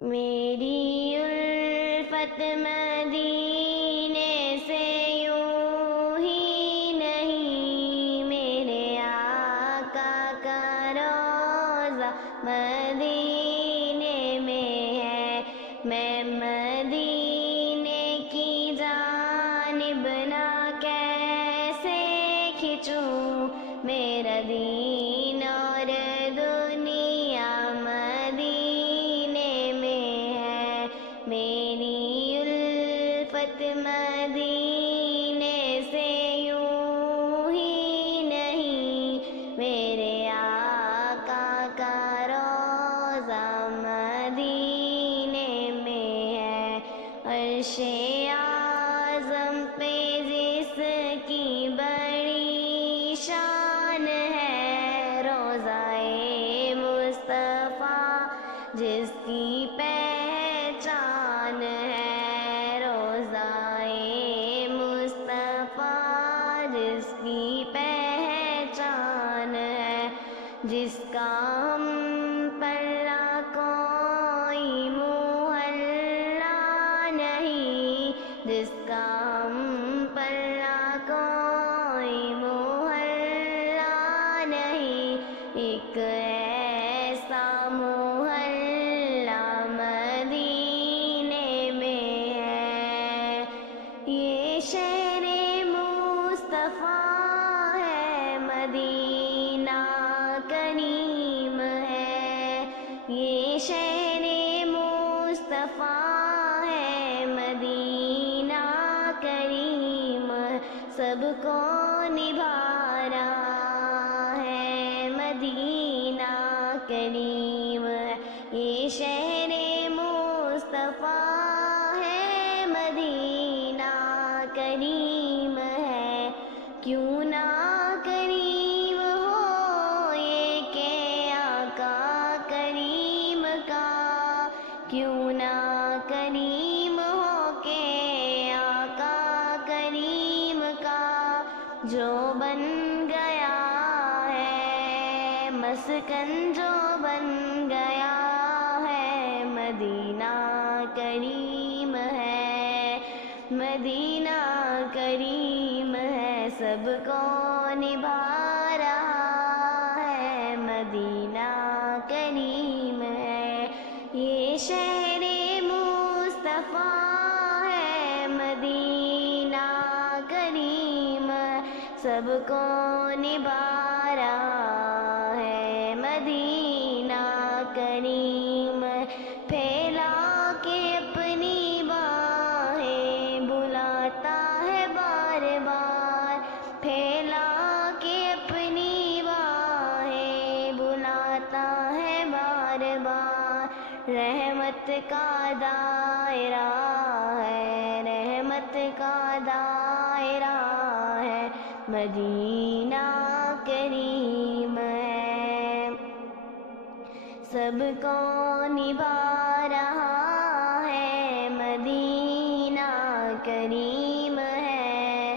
میری الفت مدینے سے یوں ہی نہیں، میرے آقا کا روضہ مدینے میں ہے، میں مدینے کی جانب نہ کیسے کھنچوں، میرا دین اور دنیا مدینے میں ہے، میری الفت مدینے سے یوں ہی نہیں، میرے آقا کا روضہ مدینے میں ہے، عرش اعظم پہ جس کی بڑی شان ہے، روضہ مصطفیٰ جس کی پہچان ہے، روضہ مصطفیٰ جس کی پہچان ہے، جس کا ہم پلہ کوئی محلہ نہیں، جس کا ہم پلہ کوئی محلہ نہیں، ایک ایسا محلہ مدینے میں ہے، یہ شہر مصطفیٰ ہے، مدینہ کریم ہے، یہ شہر مصطفیٰ ہے، مدینہ کریم، سب کو نبھا رہا ہے، مدینہ کریم، یہ شہر مصطفیٰ ہے، مدینہ کریم ہے، کیوں نہ کریم ہو یہ کہ آقا کریم کا، کیوں نہ کریم ہو کہ آقا کریم کا، جو بن گیا ہے مسکن، جو بن گیا ہے مدینہ کریم ہے، مدینہ کریم ہے، سب کو نبھا رہا ہے، مدینہ کریم ہے، یہ شہر مصطفیٰ ہے، مدینہ کریم، سب کو نبھا رہا ہے، مدینہ کریم، پھیلا کے اپنی باہیں بلاتا ہے بار بار، پھیلا کے اپنی باہیں بلاتا ہے بار بار، رحمت کا دائرہ ہے، رحمت کا دائرہ ہے، مدینہ کریم ہے، سب کو نبھا رہا ہے، مدینہ کریم ہے،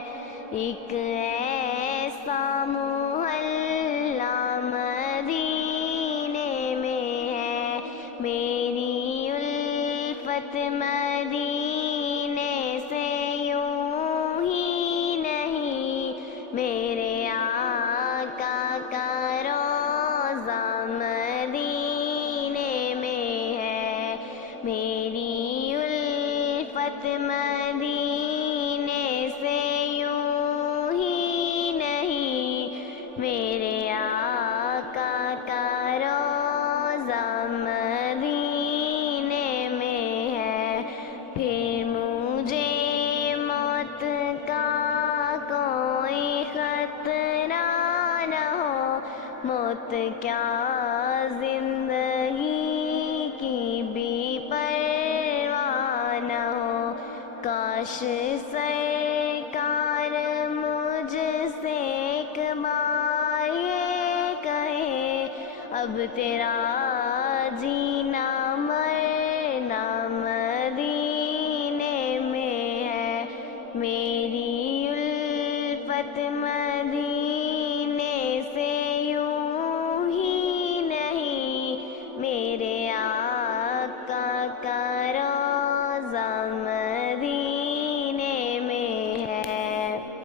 ایک ایسا محلہ مدینے میں ہے، میری الفت مدینے سے یوں ہی نہیں، میرے آقا کا روضہ مدینے میں ہے، میری الفت مدینے سے یوں ہی نہیں، میرے آقا کا روضہ مدینے میں ہے، پھر مجھے موت کا کوئی خطرہ نہ ہو، موت کیا زندگی کی بھی پرواہ نہ ہو، کاش سرکار مجھ سے ایک بار یہ کہے، اب تیرا